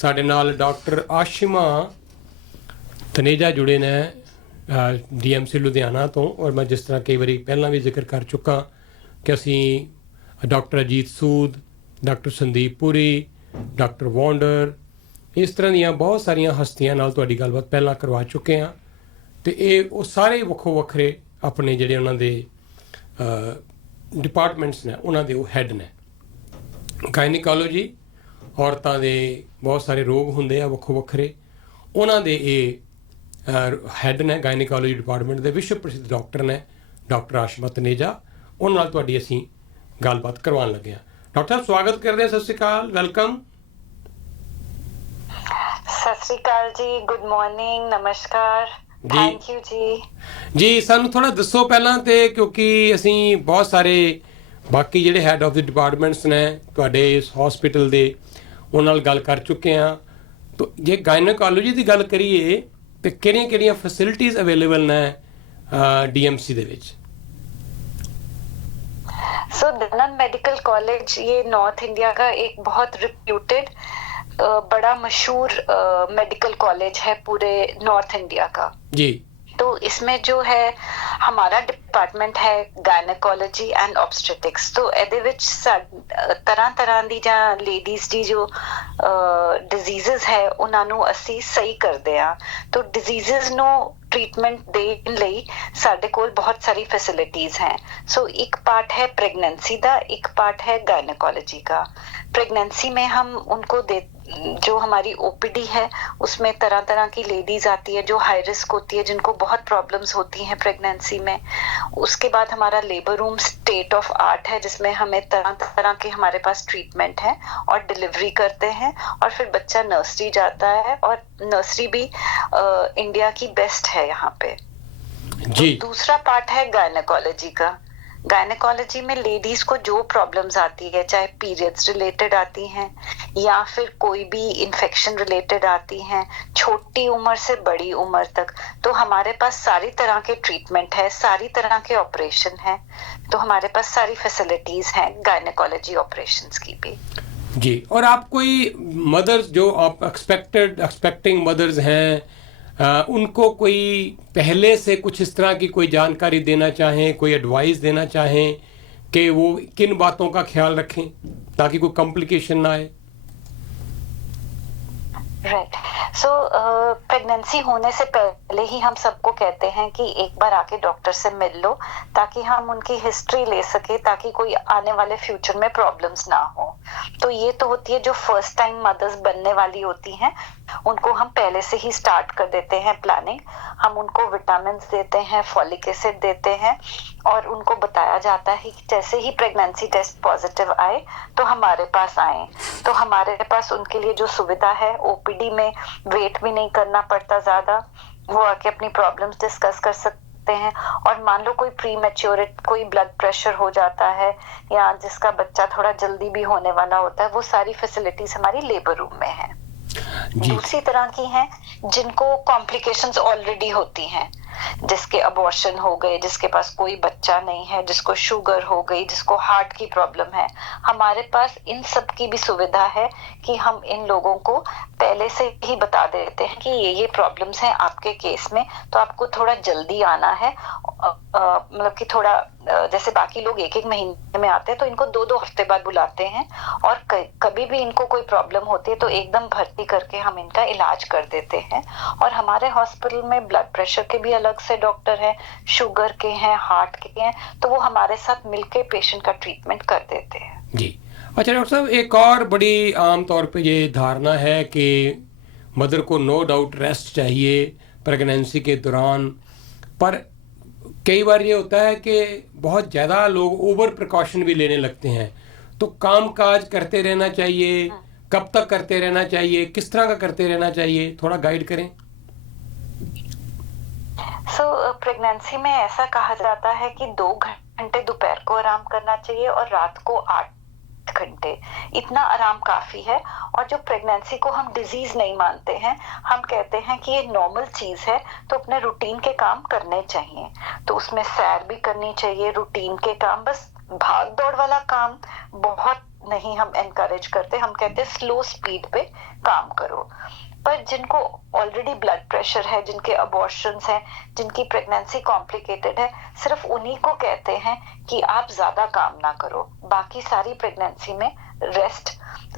ਸਾਡੇ ਨਾਲ ਡਾਕਟਰ ਆਸ਼ਿਮਾ ਤਨੇਜਾ ਜੁੜੇ ਨੇ ਡੀਐਮਸੀ ਲੁਧਿਆਣਾ ਤੋਂ। ਔਰ ਮੈਂ ਜਿਸ ਤਰ੍ਹਾਂ ਕਈ ਵਾਰੀ ਪਹਿਲਾਂ ਵੀ ਜ਼ਿਕਰ ਕਰ ਚੁੱਕਾ ਕਿ ਅਸੀਂ ਡਾਕਟਰ ਅਜੀਤ ਸੂਦ, ਡਾਕਟਰ ਸੰਦੀਪ ਪੁਰੀ, ਡਾਕਟਰ ਵੌਂਡਰ, ਇਸ ਤਰ੍ਹਾਂ ਦੀਆਂ ਬਹੁਤ ਸਾਰੀਆਂ ਹਸਤੀਆਂ ਨਾਲ ਤੁਹਾਡੀ ਗੱਲਬਾਤ ਪਹਿਲਾਂ ਕਰਵਾ ਚੁੱਕੇ ਹਾਂ। ਅਤੇ ਇਹ ਉਹ ਸਾਰੇ ਵੱਖੋ ਵੱਖਰੇ ਆਪਣੇ ਜਿਹੜੇ ਉਹਨਾਂ ਦੇ ਡਿਪਾਰਟਮੈਂਟਸ ਨੇ, ਉਹਨਾਂ ਦੇ ਉਹ ਹੈੱਡ ਨੇ। ਗਾਇਨੀਕੋਲੋਜੀ, ਔਰਤਾਂ ਦੇ ਬਹੁਤ ਸਾਰੇ ਰੋਗ ਹੁੰਦੇ ਆ ਵੱਖੋ ਵੱਖਰੇ, ਉਹਨਾਂ ਦੇ ਇਹ ਹੈੱਡ ਨੇ ਗਾਇਨੀਕੋਲੋਜੀ ਡਿਪਾਰਟਮੈਂਟ ਦੇ। ਵਿਸ਼ਵ ਪ੍ਰਸਿੱਧ ਡਾਕਟਰ ਨੇ ਡਾਕਟਰ ਆਸ਼ਿਮਾ ਤਨੇਜਾ, ਉਹਨਾਂ ਨਾਲ ਤੁਹਾਡੀ ਅਸੀਂ ਗੱਲਬਾਤ ਕਰਵਾਉਣ ਲੱਗੇ ਹਾਂ। ਡਾਕਟਰ ਸਾਹਿਬ ਸਵਾਗਤ ਕਰਦੇ ਹਾਂ, ਸਤਿ ਸ਼੍ਰੀ ਅਕਾਲ, ਵੈਲਕਮ। ਸਤਿ ਸ਼੍ਰੀ ਅਕਾਲ ਜੀ, ਗੁੱਡ ਮਾਰਨਿੰਗ, ਨਮਸਕਾਰ, ਥੈਂਕ ਯੂ ਜੀ। ਜੀ ਸਾਨੂੰ ਥੋੜ੍ਹਾ ਦੱਸੋ ਪਹਿਲਾਂ ਤੇ, ਕਿਉਂਕਿ ਅਸੀਂ ਬਹੁਤ ਸਾਰੇ ਬਾਕੀ ਜਿਹੜੇ ਹੈੱਡ ਆਫ ਦ ਡਿਪਾਰਟਮੈਂਟਸ ਨੇ ਤੁਹਾਡੇ ਇਸ ਹੌਸਪੀਟਲ ਦੇ, ਉਹਨਾਂ ਨਾਲ ਗੱਲ ਕਰ ਚੁੱਕੇ ਹਾਂ। ਤਾਂ ਜੇ ਗਾਇਨੋਕੋਲੋਜੀ ਦੀ ਗੱਲ ਕਰੀਏ ਤਾਂ ਕਿਹੜੀਆਂ ਕਿਹੜੀਆਂ ਫੈਸਿਲਿਟੀਜ਼ ਅਵੇਲੇਬਲ ਨੇ ਡੀਐਮਸੀ ਦੇ ਵਿੱਚ? सो दनन मेडिकल कॉलेज ये नॉर्थ इंडिया का एक बहुत रिप्यूटेड बड़ा मशहूर मेडिकल कॉलेज है पूरे नॉर्थ इंडिया का जी। तो इसमें जो है हमारा डिपार्टमेंट है गायनेकोलॉजी एंड ऑब्स्टेटिक्स। तो ਇਹਦੇ ਵਿੱਚ ਤਰ੍ਹਾਂ ਤਰ੍ਹਾਂ ਦੀ ਜਾਂ ਲੇਡੀਜ਼ ਦੀ ਜੋ ਡਿਜ਼ੀਜ਼ਸ ਹੈ ਉਹਨਾਂ ਨੂੰ ਅਸੀਂ ਸਹੀ ਕਰਦੇ ਹਾਂ। तो डिजीजेस ਨੂੰ ट्रीटमेंट देने ਲਈ ਸਾਡੇ ਕੋਲ बहुत सारी फैसिलिटीज हैं। सो एक पार्ट है प्रेगनेंसी का, एक पार्ट है गायनेकोलॉजी का। प्रेगनेंसी में हम उनको जो हमारी ओपीडी है उसमें तरह तरह की लेडीज आती है जो हाई रिस्क होती है, जिनको बहुत प्रॉब्लम्स होती हैं प्रेगनेंसी में। उसके बाद हमारा labour room state of art है जिसमें हमें तरह तरह के हमारे पास ट्रीटमेंट है और डिलीवरी करते हैं। और फिर बच्चा नर्सरी जाता है और नर्सरी भी इंडिया की बेस्ट है यहाँ पे जी। तो दूसरा पार्ट है गायनेकोलॉजी का। गायनेकोलॉजी में लेडीज को जो प्रॉब्लम्स आती है, चाहे पीरियड्स रिलेटेड आती हैं या फिर कोई भी इन्फेक्शन रिलेटेड आती हैं, छोटी उम्र से बड़ी उम्र तक, तो हमारे पास सारी तरह के ट्रीटमेंट है, सारी तरह के ऑपरेशन है। तो हमारे पास सारी फैसिलिटीज हैं गायनेकोलॉजी ऑपरेशंस की भी जी। और आप कोई मदर्स जो आप एक्सपेक्टिंग मदर्स हैं, उनको कोई पहले से कुछ इस तरह की कोई जानकारी देना चाहें, कोई एडवाइस देना चाहें कि वो किन बातों का ख्याल रखें ताकि कोई कॉम्प्लिकेशन ना आए? राइट। सो प्रेगनेंसी होने से पहले ही हम सबको कहते हैं कि एक बार आके डॉक्टर से मिल लो ताकि हम उनकी हिस्ट्री ले सके, ताकि कोई आने वाले फ्यूचर में प्रॉब्लम्स ना हो। तो ये तो होती है जो फर्स्ट टाइम मदर्स बनने वाली होती हैं, उनको हम पहले से ही स्टार्ट कर देते हैं प्लानिंग। हम उनको विटामिन देते हैं, फॉलिक एसिड देते हैं और उनको बताया जाता है कि जैसे ही प्रेगनेंसी टेस्ट पॉजिटिव आए तो हमारे पास आए। तो हमारे पास उनके लिए जो सुविधा है, ओपीडी में वेट भी नहीं करना पड़ता ज्यादा, वो आके अपनी प्रॉब्लम्स डिस्कस कर सकते हैं। और मान लो कोई प्री मैच्योरिट कोई ब्लड प्रेशर हो जाता है या जिसका बच्चा थोड़ा जल्दी भी होने वाला होता है, वो सारी फैसिलिटीज हमारी लेबर रूम में है। दूसरी तरह की हैं जिनको कॉम्प्लिकेशंस ऑलरेडी होती हैं, जिसके अबॉर्शन हो गए, जिसके पास कोई बच्चा नहीं है, जिसको शुगर हो गई, जिसको हार्ट की प्रॉब्लम है, हमारे पास इन सब की भी सुविधा है कि हम इन लोगों को पहले से ही बता देते हैं कि ये प्रॉब्लम्स हैं आपके केस में, तो आपको थोड़ा जल्दी आना है। मतलब कि थोड़ा जैसे बाकी लोग एक एक महीने में आते हैं तो इनको 2-2 हफ्ते बाद बुलाते हैं, और कभी भी इनको कोई प्रॉब्लम होती है तो एकदम भर्ती करके हम इनका इलाज कर देते हैं। और हमारे हॉस्पिटल में ब्लड प्रेशर के भी अलग से डॉक्टर हैं, शुगर के हैं, हार्ट के हैं, तो वो हमारे साथ मिलके पेशेंट का ट्रीटमेंट कर देते हैं जी। अच्छा डॉक्टर साहब, एक और बड़ी आम तौर पे ये धारणा है कि मदर को नो डाउट रेस्ट चाहिए प्रेगनेंसी के दौरान, पर कई बार ये होता है कि बहुत ज़्यादा लोग ओवर प्रिकॉशन भी लेने लगते हैं। तो काम काज करते रहना चाहिए, कब तक करते रहना चाहिए, किस तरह का करते रहना चाहिए, थोड़ा गाइड करें। प्रेगनेंसी में ऐसा कहा जाता है कि 2 घंटे दोपहर को आराम करना चाहिए और रात को 8 घंटे, इतना आराम काफी है। और जो प्रेगनेंसी को हम डिजीज नहीं मानते हैं, हम कहते हैं कि ये नॉर्मल चीज है, तो अपने रूटीन के काम करने चाहिए। तो उसमें सैर भी करनी चाहिए, रूटीन के काम, बस भाग दौड़ वाला काम बहुत नहीं हम एनकरेज करते, हम कहते हैं स्लो स्पीड पे काम करो। पर जिनको ऑलरेडी ब्लड प्रेशर है, जिनके अबॉर्शंस हैं, जिनकी प्रेगनेंसी कॉम्प्लिकेटेड है, सिर्फ उन्हीं को कहते हैं कि आप ज्यादा काम ना करो। बाकी सारी प्रेगनेंसी में रेस्ट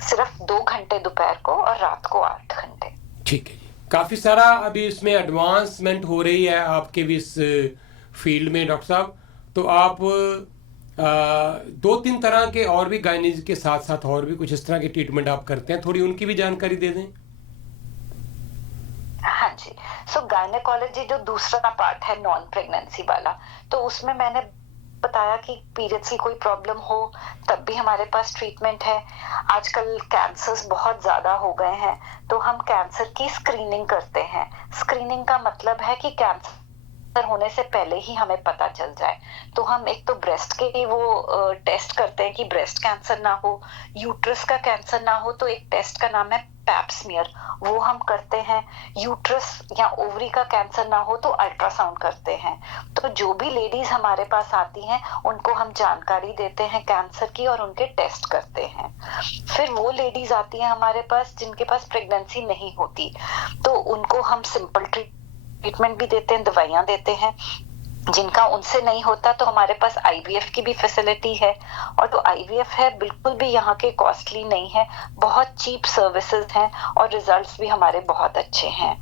सिर्फ 2 घंटे दोपहर को और रात को 8 घंटे। ठीक है जी, काफ़ी सारा अभी इसमें एडवांसमेंट हो रही है आपके भी इस फील्ड में डॉक्टर साहब। तो आप 2-3 तरह के और भी गायनीज के साथ साथ और भी कुछ इस तरह की ट्रीटमेंट आप करते हैं, थोड़ी उनकी भी जानकारी दे दें। हाँ जी, सो गायनेकोलॉजी जो दूसरा पार्ट है नॉन प्रेगनेंसी वाला, तो उसमें मैंने बताया कि पीरियड्स की कोई प्रॉब्लम हो तब भी हमारे पास ट्रीटमेंट है। आजकल कैंसर्स बहुत ज्यादा हो गए हैं, तो हम कैंसर की स्क्रीनिंग करते हैं। स्क्रीनिंग का मतलब है कि कैंसर होने से पहले ही हमें पता चल जाए। तो हम एक तो ब्रेस्ट के वो टेस्ट करते हैं कि ब्रेस्ट कैंसर ना हो, यूट्रस का कैंसर ना हो, तो एक टेस्ट का नाम है पैप स्मीयर, वो हम करते हैं। यूट्रस या ओवरी का कैंसर ना हो तो अल्ट्रासाउंड करते हैं। तो जो भी लेडीज हमारे पास आती हैं उनको हम जानकारी देते हैं कैंसर की और उनके टेस्ट करते हैं। फिर वो लेडीज आती हैं हमारे पास जिनके पास प्रेगनेंसी नहीं होती, तो उनको हम सिंपल ट्रीटमेंट भी देते हैं, दवाइयां देते हैं। जिनका उनसे नहीं होता तो हमारे पास आईवीएफ की भी फैसिलिटी है, और जो आईवीएफ है बिल्कुल भी यहाँ के कॉस्टली नहीं है, बहुत चीप सर्विसेज हैं और रिजल्ट्स भी हमारे बहुत अच्छे हैं।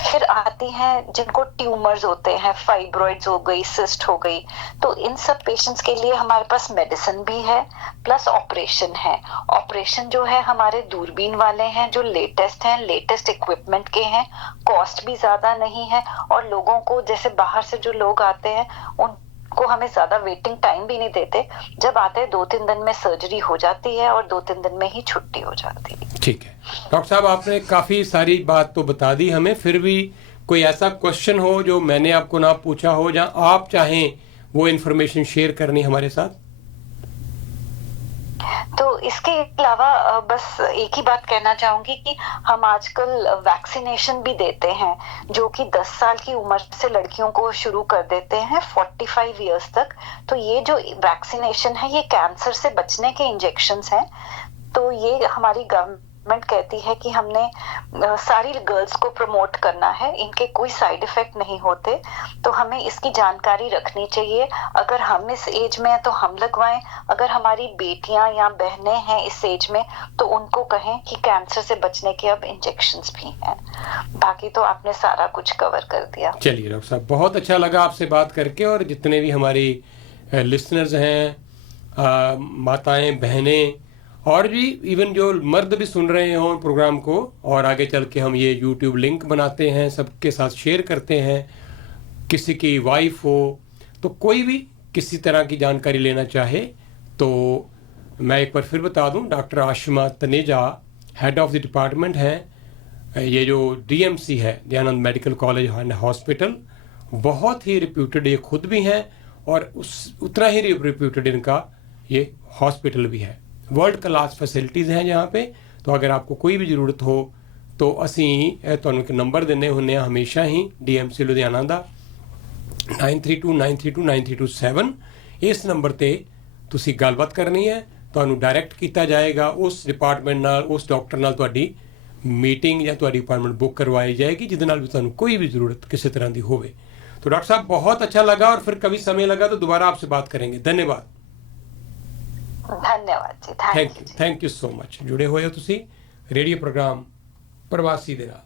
फिर आती हैं जिनको ट्यूमर्स होते हैं, फाइब्रॉइड्स हो गई, सिस्ट हो गई, तो इन सब पेशेंट्स के लिए हमारे पास मेडिसिन भी है प्लस ऑपरेशन है। ऑपरेशन जो है हमारे दूरबीन वाले हैं, जो लेटेस्ट हैं, लेटेस्ट इक्विपमेंट के हैं, कॉस्ट भी ज्यादा नहीं है, और लोगों को जैसे बाहर से जो लोग आते हैं उनको हमें ज्यादा वेटिंग टाइम भी नहीं देते। जब आते हैं 2-3 दिन में सर्जरी हो जाती है और 2-3 दिन में ही छुट्टी हो जाती है। ठीक है डॉक्टर साहब, आपने काफ़ी सारी बात तो बता दी हमें, फिर भी कोई ऐसा क्वेश्चन हो जो मैंने आपको ना पूछा हो, जहां आप चाहें वो इन्फॉर्मेशन शेयर करनी हमारे साथ। तो इसके अलावा बस एक ही बात कहना चाहूंगी कि हम आजकल वैक्सीनेशन भी देते हैं, जो कि 10 साल की उम्र से लड़कियों को शुरू कर देते हैं 45 इयर्स तक। तो ये जो वैक्सीनेशन है ये कैंसर से बचने के इंजेक्शंस हैं। तो ये हमारी गवर्नमेंट कहती है कि हमने सारी गर्ल्स को प्रमोट करना है, इनके कोई साइड इफेक्ट नहीं होते, तो हमें इसकी जानकारी रखनी चाहिए। अगर हम इस एज में हैं तो हम लगवाएं, अगर हमारी बेटियां या बहनें हैं इस एज में तो उनको कहें कि कैंसर से बचने के अब इंजेक्शंस भी हैं। बाकी तो आपने सारा कुछ कवर कर दिया। चलिए डॉक्टर साहब, बहुत अच्छा लगा आपसे बात करके, और जितने भी हमारी लिसनर्स हैं, माताएं, बहनें, और भी इवन जो मर्द भी सुन रहे हों प्रोग्राम को, और आगे चल के हम ये यूट्यूब लिंक बनाते हैं, सबके साथ शेयर करते हैं। किसी की वाइफ हो तो कोई भी किसी तरह की जानकारी लेना चाहे तो मैं एक बार फिर बता दूं, doctor Ashima Taneja head of the department हैं। ये जो डीएमसी है, Dayanand medical college and hospital, बहुत ही रिप्यूटेड ये खुद भी हैं, और उतना ही रिप्यूटेड इनका ये हॉस्पिटल भी है। वर्ल्ड क्लास फैसिलिटीज़ हैं यहाँ पे। तो अगर आपको कोई भी ज़रूरत हो तो ਅਸੀਂ ਤੁਹਾਨੂੰ ਇੱਕ ਨੰਬਰ ਦਿੰਦੇ ਹੁੰਦੇ ਆ ਹਮੇਸ਼ਾ ਹੀ, ਡੀਐਮਸੀ ਲੁਧਿਆਣਾ ਦਾ 9329329327। ਇਸ ਨੰਬਰ ਤੇ ਤੁਸੀਂ ਗੱਲਬਾਤ ਕਰਨੀ ਹੈ, ਤੁਹਾਨੂੰ ਡਾਇਰੈਕਟ ਕੀਤਾ ਜਾਏਗਾ ਉਸ ਡਿਪਾਰਟਮੈਂਟ ਨਾਲ, ਉਸ ਡਾਕਟਰ ਨਾਲ ਤੁਹਾਡੀ मीटिंग या ਤੁਹਾਡੀ अपॉइंटमेंट बुक करवाई जाएगी, जिसਦੇ ਨਾਲ ਵੀ ਤੁਹਾਨੂੰ कोई भी ज़रूरत किसी तरह की होवे। तो डॉक्टर साहब बहुत अच्छा लगा, और फिर कभी समय लगा तो दोबारा आपसे बात करेंगे। धन्यवाद। धन्यवाद जी, थैंक यू सो मच। जुड़े हुए हो ਤੁਸੀਂ रेडियो प्रोग्राम प्रवासी ਦੇ ਨਾਲ।